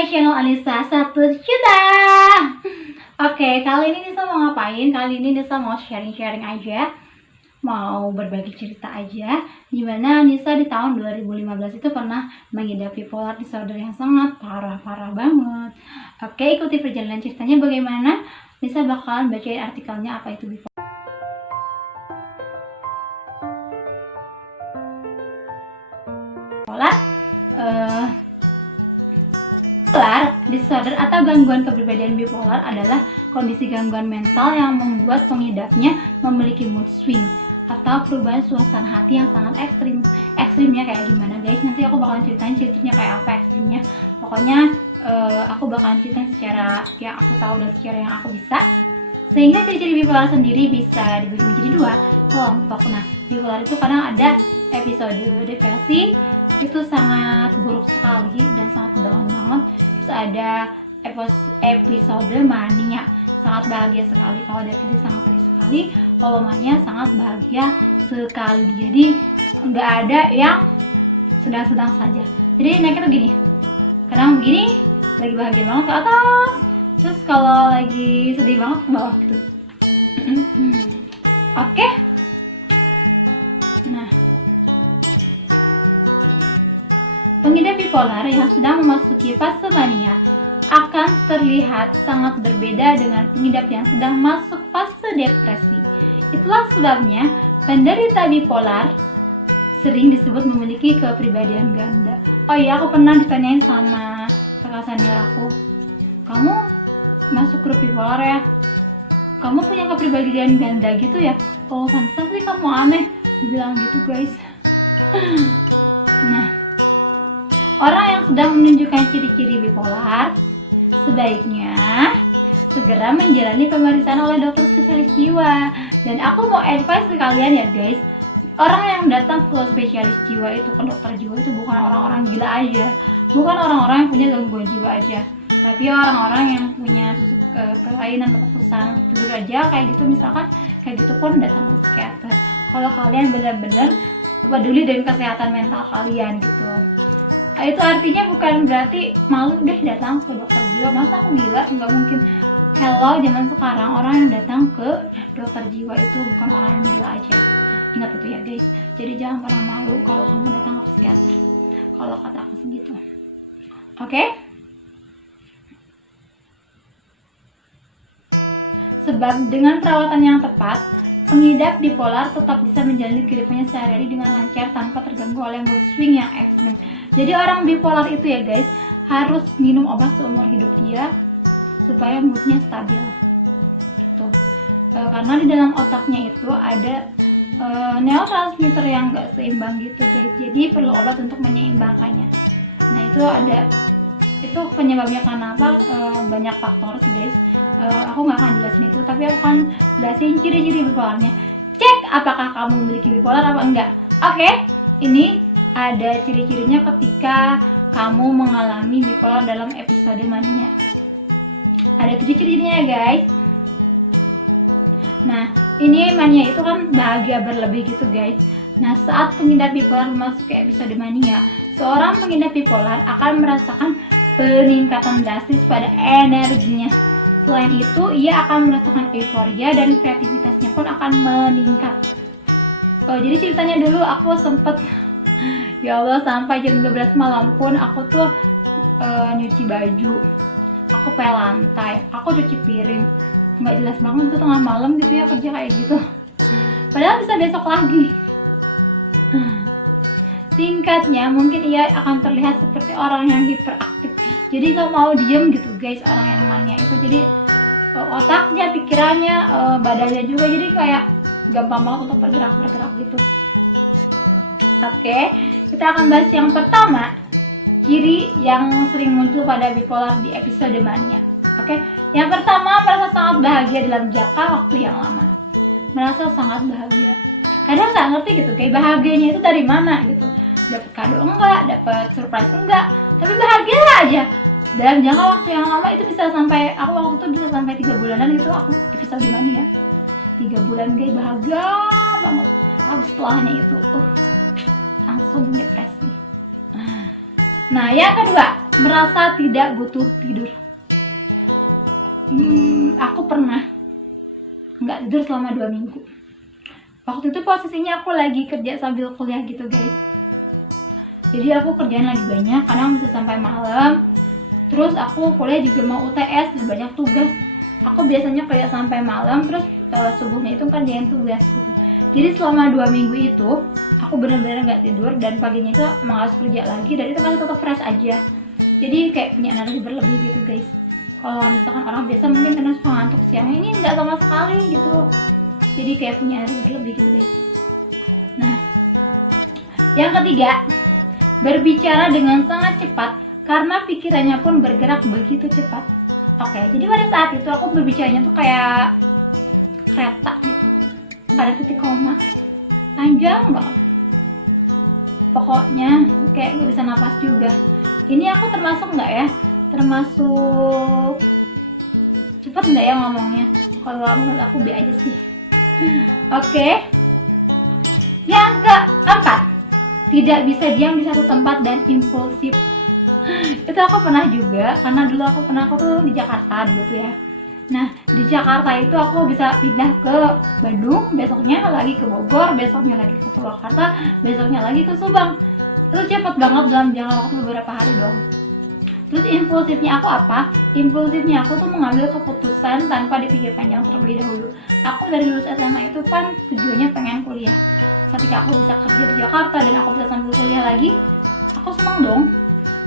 my channel Anissa 1 Juta. Oke, kali ini Nisa mau ngapain? Kali ini Nisa mau sharing-sharing aja, mau berbagi cerita aja. Dimana Nisa di tahun 2015 itu pernah mengidap bipolar disorder yang sangat parah banget. Oke, ikuti perjalanan ceritanya bagaimana. Nisa bakalan bacain artikelnya apa itu bipolar. Bipolar disorder atau gangguan kepribadian bipolar adalah kondisi gangguan mental yang membuat pengidapnya memiliki mood swing atau perubahan suasana hati yang sangat ekstrim. Ekstrimnya kayak gimana guys? Nanti aku bakalan ceritain ciri-cirinya kayak apa ekstrimnya. Pokoknya aku bakalan ceritain secara yang aku tahu dan secara yang aku bisa. Sehingga ciri-ciri bipolar sendiri bisa dibagi menjadi dua kelompok. Nah, bipolar itu kadang ada episode depresi, itu sangat buruk sekali dan sangat down banget. Terus ada episode mania, sangat bahagia sekali. Kalau depresi sangat sedih sekali, kalau mania sangat bahagia sekali. Jadi nggak ada yang sedang-sedang saja. Jadi naiknya tuh gini, kadang begini, lagi bahagia banget ke atas, terus kalau lagi sedih banget ke bawah gitu. Oke. Nah, pengidap bipolar yang sedang memasuki fase mania akan terlihat sangat berbeda dengan pengidap yang sedang masuk fase depresi. Itulah sebabnya penderita bipolar sering disebut memiliki kepribadian ganda. Oh iya, aku pernah ditanyain sama kakak senior aku, kamu masuk grup bipolar ya? Kamu punya kepribadian ganda gitu ya? Oh, pantesan sih kamu aneh, dibilang gitu guys. Nah, orang yang sedang menunjukkan ciri-ciri bipolar sebaiknya segera menjalani pemeriksaan oleh dokter spesialis jiwa. Dan aku mau advice ke kalian ya guys, orang yang datang ke spesialis jiwa itu, ke dokter jiwa itu bukan orang-orang gila aja, bukan orang-orang yang punya gangguan jiwa aja, tapi orang-orang yang punya kelainan keputusan tidur aja kayak gitu. Misalkan kayak gitu pun datang ke psikiater kalau kalian benar-benar peduli dengan kesehatan mental kalian gitu. Itu artinya bukan berarti malu deh datang ke dokter jiwa. Masa aku gila? Nggak mungkin. Hello, zaman sekarang orang yang datang ke dokter jiwa itu bukan orang yang gila aja. Ingat itu ya guys. Jadi jangan pernah malu kalau kamu datang ke psikiater, kalau kata aku segitu. Oke? Sebab dengan perawatan yang tepat, pengidap bipolar tetap bisa menjalani kehidupannya sehari-hari dengan lancar tanpa terganggu oleh mood swing yang ekstrim. Jadi orang bipolar itu ya guys harus minum obat seumur hidup dia supaya moodnya stabil. Tuh. Karena di dalam otaknya itu ada neurotransmitter yang gak seimbang gitu guys. Jadi perlu obat untuk menyeimbangkannya. Nah itu penyebabnya karena apa? Banyak faktor sih guys. Aku nggak akan jelasin itu, tapi aku akan jelasin ciri-ciri bipolarnya. Cek apakah kamu memiliki bipolar apa enggak. Oke, ini ada ciri-cirinya ketika kamu mengalami bipolar dalam episode mania. Ada 7 ciri-cirinya ya guys. Nah, ini mania itu kan bahagia berlebih gitu guys. Nah, saat pengidap bipolar memasuki episode mania, seorang pengidap bipolar akan merasakan peningkatan drastis pada energinya. Selain itu, ia akan merasakan euforia dan kreativitasnya pun akan meningkat. Jadi ceritanya dulu aku sempet, ya Allah, sampai jam 12 malam pun aku tuh nyuci baju, aku pel lantai, aku cuci piring. Nggak jelas banget tuh tengah malam gitu ya kerja kayak gitu. Padahal bisa besok lagi. Singkatnya, mungkin ia akan terlihat seperti orang yang hiperaktif. Jadi gak mau diem gitu guys orang yang mania itu. Jadi otaknya, pikirannya, badannya juga jadi kayak gampang banget untuk bergerak gitu. Oke, kita akan bahas yang pertama, ciri yang sering muncul pada bipolar di episode mania. Oke, yang pertama, merasa sangat bahagia dalam jangka waktu yang lama. Merasa sangat bahagia. Kadang nggak ngerti gitu kayak bahagianya itu dari mana gitu. Dapat kado enggak, dapat surprise enggak, tapi bahagia aja dalam jangka waktu yang lama. Itu bisa sampai, aku waktu itu bisa sampai 3 bulanan gitu aku episode mania. 3 bulan guys, bahagia banget. Habis setelahnya itu langsung depresi. Nah, yang kedua, merasa tidak butuh tidur. Aku pernah nggak tidur selama 2 minggu. Waktu itu posisinya aku lagi kerja sambil kuliah gitu guys. Jadi aku kerjaan lagi banyak, kadang bisa sampai malam. Terus aku kuliah juga mau UTS dan banyak tugas. Aku biasanya kerja sampai malam, terus subuhnya itu kerjain tugas gitu. Jadi selama 2 minggu itu aku benar-benar nggak tidur, dan paginya itu emang harus kerja lagi, dan itu masih tetap fresh aja. Jadi kayak punya energi berlebih gitu guys. Kalau misalkan orang biasa mungkin kena suka ngantuk siang, ini nggak sama sekali gitu. Jadi kayak punya energi berlebih gitu guys. Nah, yang ketiga, berbicara dengan sangat cepat karena pikirannya pun bergerak begitu cepat. Oke, jadi pada saat itu aku berbicaranya tuh kayak kereta gitu, nggak ada titik koma, panjang banget. Pokoknya kayak nggak bisa napas juga. Ini aku termasuk nggak ya? Termasuk cepat nggak ya ngomongnya? Kalau menurut aku B aja sih. Oke. Yang keempat, tidak bisa diam di satu tempat dan impulsif. Itu aku pernah juga, karena dulu aku tuh di Jakarta dulu tuh ya. Nah, di Jakarta itu aku bisa pindah ke Bandung, besoknya lagi ke Bogor, besoknya lagi ke Purwakarta, besoknya lagi ke Subang. Itu cepet banget dalam jangka waktu beberapa hari doang. Terus impulsifnya aku apa? Impulsifnya aku tuh mengambil keputusan tanpa dipikir panjang terlebih dahulu. Aku dari lulus SMA itu kan tujuannya pengen kuliah. Ketika aku bisa kerja di Jakarta dan aku bisa sambil kuliah lagi, aku senang dong.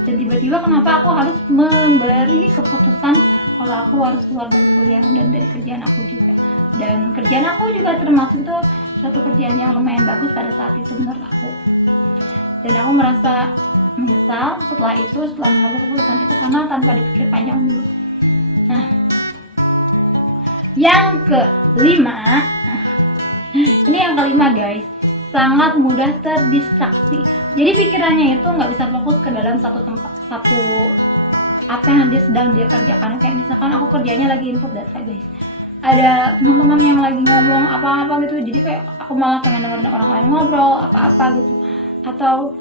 Dan tiba-tiba kenapa aku harus memberi keputusan kalau aku harus keluar dari kuliah dan dari kerjaan aku juga. Dan kerjaan aku juga termasuk itu suatu kerjaan yang lumayan bagus pada saat itu menurut aku. Dan aku merasa menyesal setelah mengambil keputusan itu karena tanpa dipikir panjang dulu. Nah, yang kelima, ini yang kelima guys, sangat mudah terdistraksi. Jadi pikirannya itu nggak bisa fokus ke dalam satu apa yang sedang dia kerjakan. Kayak misalkan aku kerjanya lagi input data guys, ada teman-teman yang lagi ngomong apa-apa gitu, jadi kayak aku malah pengen dengerin orang lain ngobrol apa-apa gitu, atau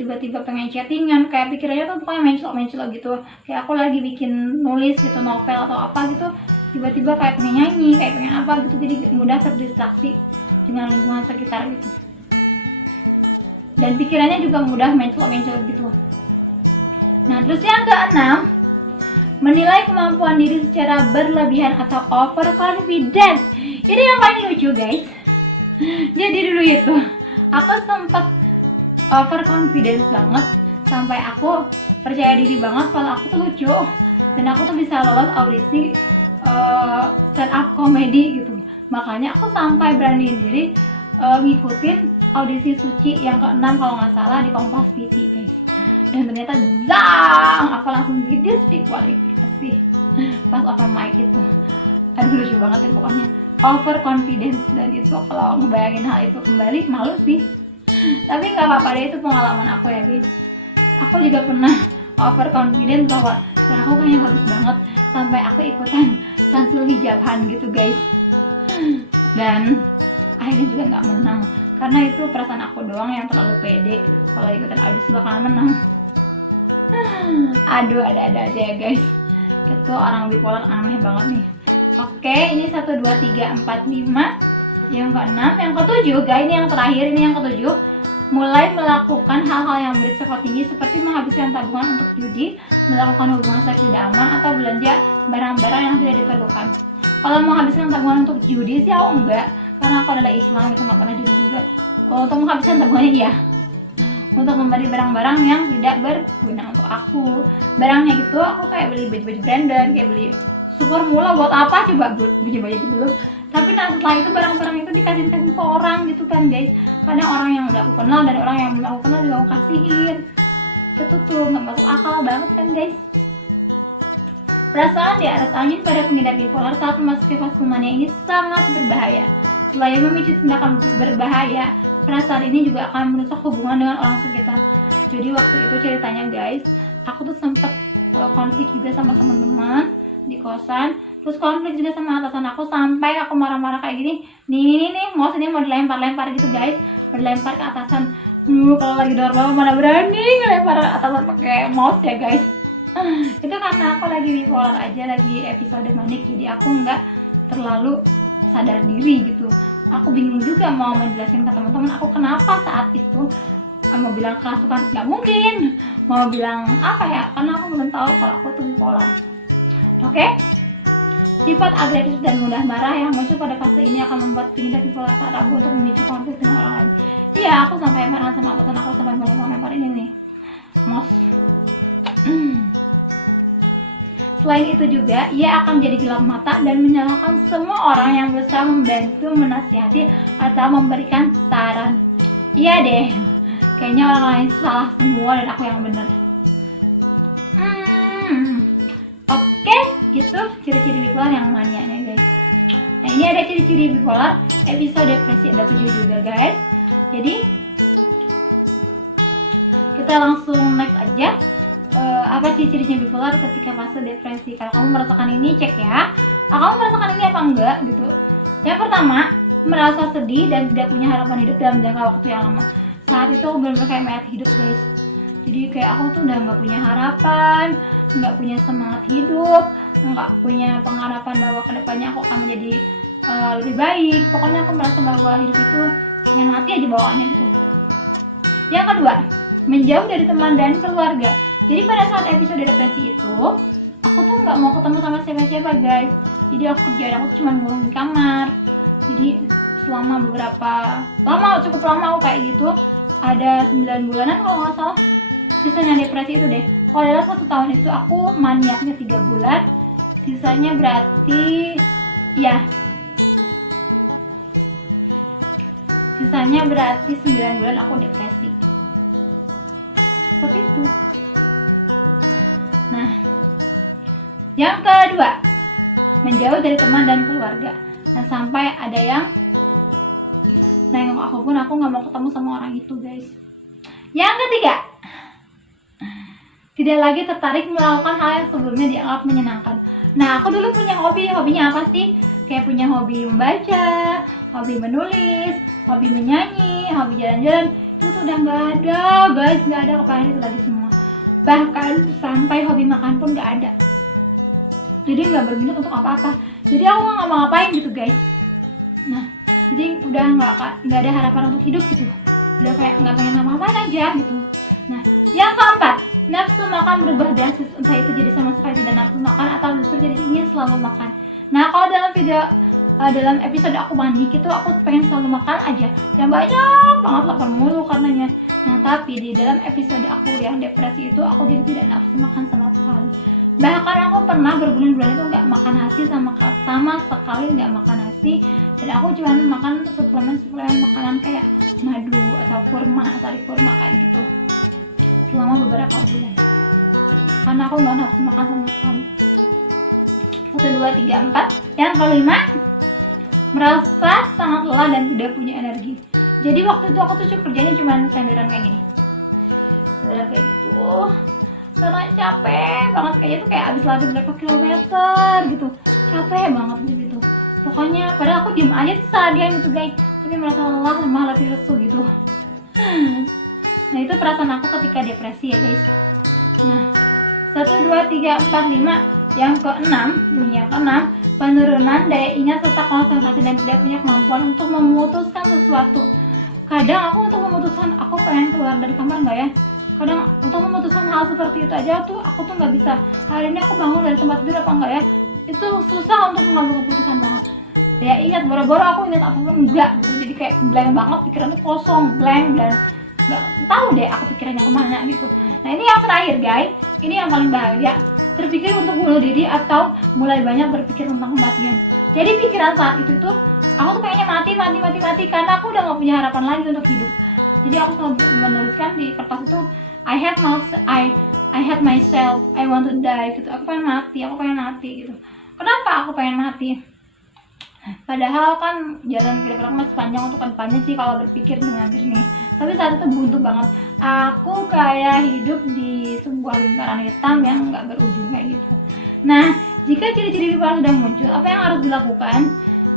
tiba-tiba pengen chattingan, kayak pikirannya tuh pokoknya menclok gitu. Kayak aku lagi bikin nulis gitu, novel atau apa gitu, tiba-tiba kayak pengen nyanyi, kayak pengen apa gitu. Jadi mudah terdistraksi dengan lingkungan sekitar gitu, dan pikirannya juga mudah menclok gitu. Nah, terus yang keenam, menilai kemampuan diri secara berlebihan atau overconfidence. Ini yang paling lucu guys. Jadi dulu itu aku sempat overconfidence banget, sampai aku percaya diri banget kalau aku tuh lucu dan aku tuh bisa lolos audisi stand up comedy gitu. Makanya aku sampai berani diri ngikutin audisi Suci yang ke-6 kalau nggak salah di Kompas TV guys. Dan ternyata aku langsung diskualifikasi pas open mic itu. Aduh, lucu banget ya pokoknya, overconfidence. Dan itu kalau ngebayangin hal itu kembali malu sih, tapi nggak apa-apa deh, itu pengalaman aku ya guys. Aku juga pernah overconfident bahwa suara aku kayaknya bagus banget, sampai aku ikutan Samsul Hijaban gitu guys, dan akhirnya juga nggak menang karena itu perasaan aku doang yang terlalu pede kalau ikutan audisi bakalan menang. Aduh, ada-ada aja ya guys, itu orang bipolar aneh banget nih. Oke, ini 1, 2, 3, 4, 5. Yang ke-6, yang ke-7 guys, ini yang terakhir, ini yang ke-7. Mulai melakukan hal-hal yang berisiko tinggi seperti menghabiskan tabungan untuk judi, melakukan hubungan seks tidak aman, atau belanja barang-barang yang tidak diperlukan. Kalau menghabiskan tabungan untuk judi sih aku enggak, karena aku adalah Islam, itu nggak pernah judi juga. Kalau untuk menghabiskan tabungannya iya, untuk membeli barang-barang yang tidak berguna untuk aku. Barangnya itu aku kayak beli baju-baju branded, kayak beli Supermula, buat apa coba baju-baju dulu. Tapi nah, setelah itu barang-barang itu dikasih ke orang gitu kan guys. Kadang orang yang udah aku kenal dan orang yang belum aku kenal juga aku kasihin. Itu tuh nggak masuk akal banget kan guys. Perasaan di atas angin pada pengidap bipolar saat memasuki fase mania ini sangat berbahaya. Selain memicu tindakan berbahaya, perasaan ini juga akan merusak hubungan dengan orang sekitar. Jadi waktu itu ceritanya guys, aku tuh sempet konflik juga sama teman-teman di kosan. Terus konflik juga sama atasan aku, sampai aku marah-marah kayak gini. Nih, mau dilempar-lempar gitu guys, berlempar ke atasan. Kalau lagi normal mana berani ngelempar atasan pakai mouse ya guys. Itu karena aku lagi bipolar aja, lagi episode manik, jadi aku nggak terlalu sadar diri gitu. Aku bingung juga mau menjelaskan ke teman-teman aku kenapa saat itu. Mau bilang kerasukan nggak mungkin, mau bilang apa ya, karena aku belum tahu kalau aku tuh bipolar. Oke? Sifat agresif dan mudah marah yang muncul pada fase ini akan membuat pengidap bipolar tak ragu untuk memicu konflik dengan orang lain. Iya, aku sampai marah sama atasan aku sampai melempar ini nih mouse. Selain itu juga, ia akan jadi gelap mata dan menyalahkan semua orang yang berusaha membantu, menasihati, atau memberikan saran. Iya deh, kayaknya orang lain salah semua dan aku yang benar. Oke, gitu ciri-ciri bipolar yang mania nih guys. Nah ini ada ciri-ciri bipolar episode depresi, ada 7 juga guys. Jadi kita langsung next aja. Apa ciri-cirinya bipolar ketika fase depresi? Kalau kamu merasakan ini, cek ya. Kamu merasakan ini apa enggak gitu. Yang pertama, merasa sedih dan tidak punya harapan hidup dalam jangka waktu yang lama. Saat itu aku benar-benar kayak mayat hidup guys. Jadi kayak aku tuh udah nggak punya harapan, nggak punya semangat hidup, nggak punya pengharapan bahwa kedepannya aku akan menjadi lebih baik. Pokoknya aku merasa bahwa hidup itu pengen mati aja bawaannya gitu. Yang kedua, menjauh dari teman dan keluarga. Jadi pada saat episode depresi itu, aku tuh nggak mau ketemu sama siapa-siapa guys. Jadi aku kerjaan aku tuh cuma ngurung di kamar. Jadi selama cukup lama aku kayak gitu, ada 9 bulanan kalau nggak salah. Sisanya depresi itu deh. Kalau dalam 1 tahun itu aku maniaknya 3 bulan, sisanya berarti ya sisanya berarti 9 bulan aku depresi. Seperti itu. Nah, yang kedua, menjauh dari teman dan keluarga. Nah, sampai ada yang nengok aku pun aku nggak mau ketemu sama orang itu guys. Yang ketiga, tidak lagi tertarik melakukan hal yang sebelumnya dianggap menyenangkan. Nah, aku dulu punya hobinya apa sih? Kayak punya hobi membaca, hobi menulis, hobi menyanyi, hobi jalan-jalan. Itu tuh udah nggak ada guys, nggak ada, kepengen itu lagi semua. Bahkan sampai hobi makan pun nggak ada. Jadi nggak berminat untuk apa-apa. Jadi aku nggak mau ngapain gitu guys. Nah, jadi udah nggak ada harapan untuk hidup gitu. Udah kayak nggak pengen ngapa-ngapain aja gitu. Nah, yang keempat, nafsu makan berubah drastis, entah itu jadi sama sekali tidak nafsu makan atau justru jadi ingin selalu makan. Nah, kalau dalam episode aku mandi gitu, aku pengen selalu makan aja, yang banyak banget, lapar mulu karenanya. Nah, tapi di dalam episode aku yang depresi itu, aku jadi tidak nafsu makan sama sekali. Bahkan aku pernah berbulan-bulan itu nggak makan nasi sama sekali, nggak makan nasi, dan aku cuma makan suplemen makanan kayak madu atau sari kurma kayak gitu selama beberapa bulan, karena aku nggak nafsu makan sama sekali. 1, 2, 3, 4. Yang kelima, merasa sangat lelah dan tidak punya energi. Jadi waktu itu aku tuh kerjanya cuma senderan kayak gini, kayak gitu, karena capek banget, kayaknya tuh kayak abis lari berapa kilometer gitu, capek banget gitu. Pokoknya padahal aku diem aja sih seharian gitu guys, tapi merasa lelah, lemah, letih, lesu gitu. Nah, itu perasaan aku ketika depresi ya guys. Nah, 1, 2, 3, 4, 5. Yang keenam, penurunan daya ingat serta konsentrasi dan tidak punya kemampuan untuk memutuskan sesuatu. Kadang aku untuk memutuskan aku pengen keluar dari kamar nggak ya, kadang untuk memutuskan hal seperti itu aja tuh aku tuh nggak bisa. Hari ini aku bangun dari tempat tidur apa enggak ya, itu susah untuk mengambil keputusan banget. Daya ingat, boro-boro aku ingat apapun enggak gitu, jadi kayak blank banget, pikiran tuh kosong, blank, dan nggak tahu deh aku pikirannya kemana gitu. Nah, ini yang terakhir guys, ini yang paling bahaya, terpikir untuk bunuh diri atau mulai banyak berpikir tentang kematian. Jadi pikiran saat itu tuh aku tuh kayaknya mati karena aku udah nggak punya harapan lagi untuk hidup. Jadi aku selalu menuliskan di kertas itu I hate myself, I want to die gitu. Aku pengen mati gitu. Kenapa aku pengen mati? Padahal kan jalan kira-kira masih panjang untuk kedepannya sih kalau berpikir dengan jernih. Tapi saat itu buntu banget. Aku kayak hidup di sebuah lingkaran hitam yang nggak berujung kayak gitu. Nah, jika ciri-ciri bipolar sudah muncul, apa yang harus dilakukan?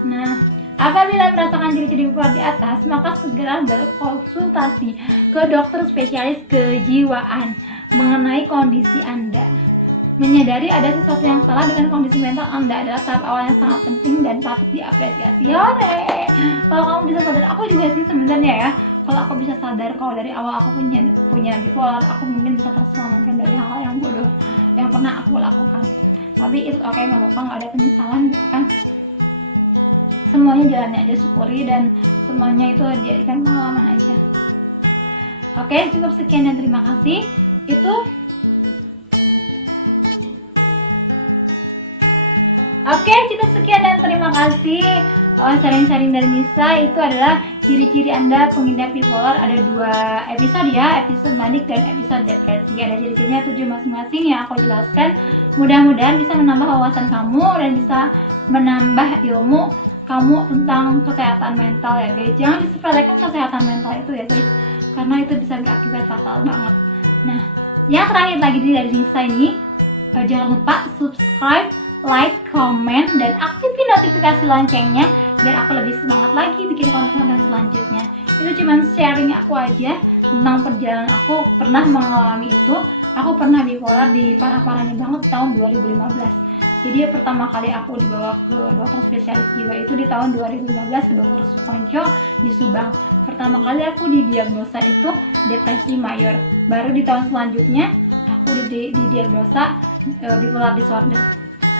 Nah, Apabila merasakan ciri-ciri bipolar di atas, maka segera berkonsultasi ke dokter spesialis kejiwaan mengenai kondisi Anda. Menyadari ada sesuatu yang salah dengan kondisi mental Anda adalah tahap awal yang sangat penting dan patut diapresiasi. Hore! Kalau kamu bisa sadar, aku juga sih sebenarnya ya. Kalau aku bisa sadar kalau dari awal aku punya bipolar, aku mungkin bisa terselamatkan dari hal-hal yang bodoh yang pernah aku lakukan. Tapi itu oke, nggak apa-apa, nggak ada penyesalan gitu kan. Semuanya jalannya aja, syukuri, dan semuanya itu jadikan pengalaman aja. Oke, cukup sekian dan terima kasih. Oke, cukup sekian dan terima kasih. Sharing-sharing dari Nisa itu adalah ciri-ciri Anda pengidap bipolar. Ada 2 episode ya, episode manik dan episode depresi. Ada ciri-cirinya 7 masing-masing yang aku jelaskan. Mudah-mudahan bisa menambah wawasan kamu dan bisa menambah ilmu kamu tentang kesehatan mental ya guys. Jangan disepelekan kesehatan mental itu ya guys, karena itu bisa berakibat fatal banget. Nah, yang terakhir lagi dari Nisa ini, jangan lupa subscribe, like, comment, dan aktifin notifikasi loncengnya biar aku lebih semangat lagi bikin konten-konten selanjutnya. Itu cuman sharing aku aja tentang perjalanan aku pernah mengalami itu. Aku pernah bipolar di parah-parahnya banget tahun 2015. Jadi pertama kali aku dibawa ke dokter spesialis jiwa itu di tahun 2015 ke dokter Sukonco di Subang. Pertama kali aku didiagnosa itu depresi mayor. Baru di tahun selanjutnya aku didiagnosa bipolar disorder.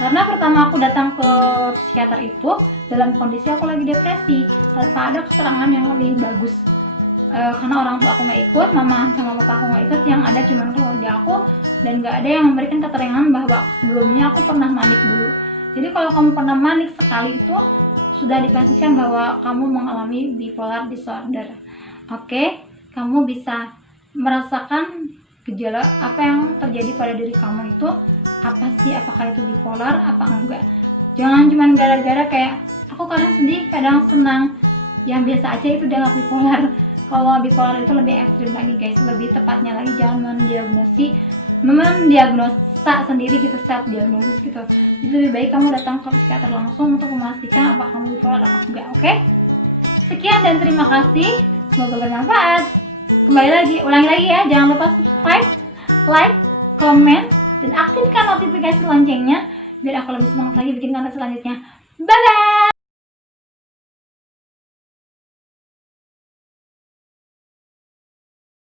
Karena pertama aku datang ke psikiater itu dalam kondisi aku lagi depresi, tanpa ada keterangan yang lebih bagus. Karena orang tua aku nggak ikut, mama sama papa aku nggak ikut, yang ada cuma keluarga aku, dan nggak ada yang memberikan keterangan bahwa sebelumnya aku pernah manik dulu. Jadi kalau kamu pernah manik sekali itu sudah dipastikan bahwa kamu mengalami bipolar disorder. Oke, kamu bisa merasakan gejala apa yang terjadi pada diri kamu itu apa sih, apakah itu bipolar apa enggak. Jangan cuma gara-gara kayak aku kadang sedih kadang senang, yang biasa aja itu udah bipolar. Kalau bipolar itu lebih ekstrim lagi guys, lebih tepatnya lagi jangan mendiagnosa sendiri gitu, self diagnosis gitu. Jadi lebih baik kamu datang ke psikiater langsung untuk memastikan apakah kamu bipolar atau enggak. Oke? Sekian dan terima kasih, semoga bermanfaat. Ulangi lagi ya, jangan lupa subscribe, like, comment, dan aktifkan notifikasi loncengnya biar aku lebih semangat lagi bikin konten selanjutnya. Bye bye.